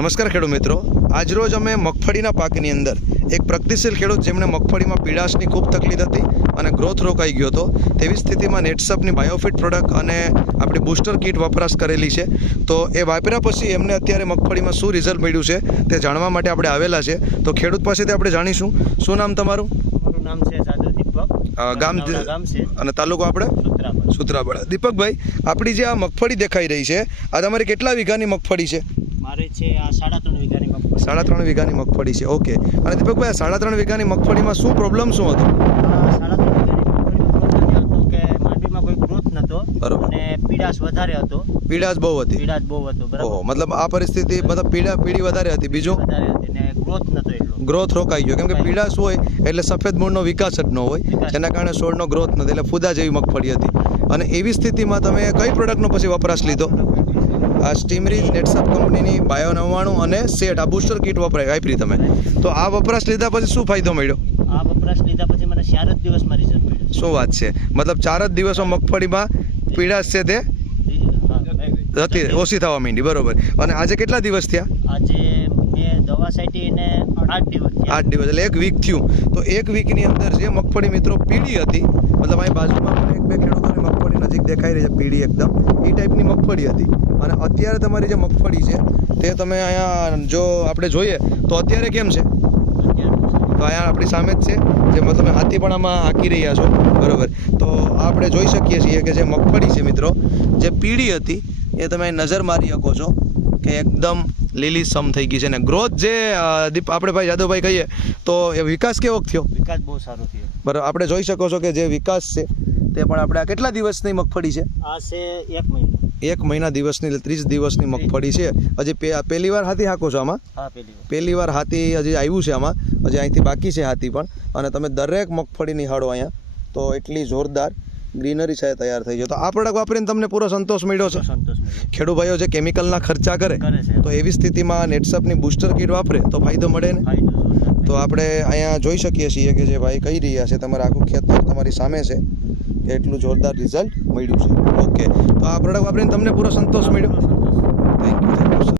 નમસ્કાર ખેડૂત મિત્રો આજરોજ અમે મગફળીના પાકની અંદર એક પ્રગતિશીલ ખેડૂત જેમણે મગફળીમાં પીડાશની ખૂબ તકલીફ હતી અને ગ્રોથ રોકાઈ ગયો હતો તેવી સ્થિતિમાં નેટસપની બાયોફિટ પ્રોડક્ટ અને આપણી બુસ્ટર કીટ વપરાશ કરેલી છે તો એ વાપર્યા પછી એમને અત્યારે મગફળીમાં શું રિઝલ્ટ મળ્યું છે તે જાણવા માટે આપણે આવેલા છે તો ખેડૂત પાસેથી આપણે જાણીશું શું નામ તમારું મારું નામ છે ગામ અને તાલુકો આપણે સુત્રાપાડા દીપકભાઈ આપણી જે આ મગફળી દેખાઈ રહી છે આ તમારી કેટલા વીઘાની મગફળી છે મારે છે આ સાડા ત્રણ વીઘાની મગફળી સાડા ત્રણ વીઘાની મગફળી છે ઓકે અને દીપકભાઈ સાડા ત્રણ વીઘાની મગફળીમાં શું પ્રોબ્લેમ શું હતો સાડા ત્રણ બરોબર અને પીડાશ વધારે હતો પીડાશ બહુ હતી મતલબ આ પરિસ્થિતિ મતલબ પીડા પીડી વધારે હતી બીજો વધારે ગ્રોથ નતો એટલો ગ્રોથ રોકાઈ ગયો કેમ કે પીડાશ હોય એટલે સફેદ મૂળનો વિકાસ જ ન હોય જેના કારણે છોડનો ગ્રોથ નથી એટલે ફુદા જેવી મગફળી હતી અને એવી સ્થિતિમાં તમે કઈ પ્રોડક્ટનો પછી વપરાશ લીધો આ સ્ટીમરીજ નેટસપ કંપનીની બાયો નવ્વાણું અને સેટ આ બુસ્ટર કીટ વપરાય વાપરી તમે તો આ વપરાશ લીધા પછી શું ફાયદો મળ્યો આ વપરાશ લીધા પછી મને ચાર જ દિવસ મારી મળ્યું શું વાત છે મતલબ ચાર જ દિવસો મગફળીમાં પીડાશ છે તે હતી ઓછી થવા માંડી બરોબર અને આજે કેટલા દિવસ થયા આજે મેં દવા સાટીને આઠ દિવસ આઠ દિવસ એટલે એક વીક થયું તો એક વીકની અંદર જે મગફળી મિત્રો પીળી હતી મતલબ અહીં બાજુમાં એક બે ખેડૂતો દેખાઈ રહી છે પીળી એકદમ એ ટાઈપની મગફળી હતી અને અત્યારે તમારી જે મગફળી છે તે તમે અહીંયા જો આપણે જોઈએ તો અત્યારે કેમ છે તો અહીંયા આપણી સામે જ છે જેમાં તમે પણ આમાં હાંકી રહ્યા છો બરાબર તો આપણે જોઈ શકીએ છીએ કે જે મગફળી છે મિત્રો જે પીળી હતી એ તમે નજર મારી શકો છો કે એકદમ લીલીસમ થઈ ગઈ છે ને ગ્રોથ જે દીપ આપણે ભાઈ યાદવભાઈ કહીએ તો એ વિકાસ કેવો થયો વિકાસ બહુ સારો થયો બરાબર આપણે જોઈ શકો છો કે જે વિકાસ છે તે પણ આપણે કેટલા દિવસની મગફળી છે આ છે એક મહિના એક મહિના દિવસની ત્રીસ દિવસની મગફળી છે હજી પહેલી વાર હાથી હાકો છો આમાં પહેલી વાર હાથી હજી આવ્યું છે આમાં હજી અહીંથી બાકી છે હાથી પણ અને તમે દરેક મગફળી નિહાળો અહીંયા તો એટલી જોરદાર ગ્રીનરી છે તૈયાર થઈ છે તો આ પ્રોડક્ટ વાપરીને તમને પૂરો સંતોષ મળ્યો છે ખેડૂભાઈઓ જે કેમિકલના ખર્ચા કરે તો એવી સ્થિતિમાં નેટસપની બુસ્ટર કીટ વાપરે તો ફાયદો મળે ને તો આપણે અહીંયા જોઈ શકીએ છીએ કે જે ભાઈ કહી રહ્યા છે તમારે આખું ખેતર તમારી સામે છે એટલું જોરદાર રિઝલ્ટ મળ્યું છે ઓકે તો આ પ્રોડક્ટ વાપરીને તમને પૂરો સંતોષ મળ્યો થેન્ક યુ થેન્ક યુ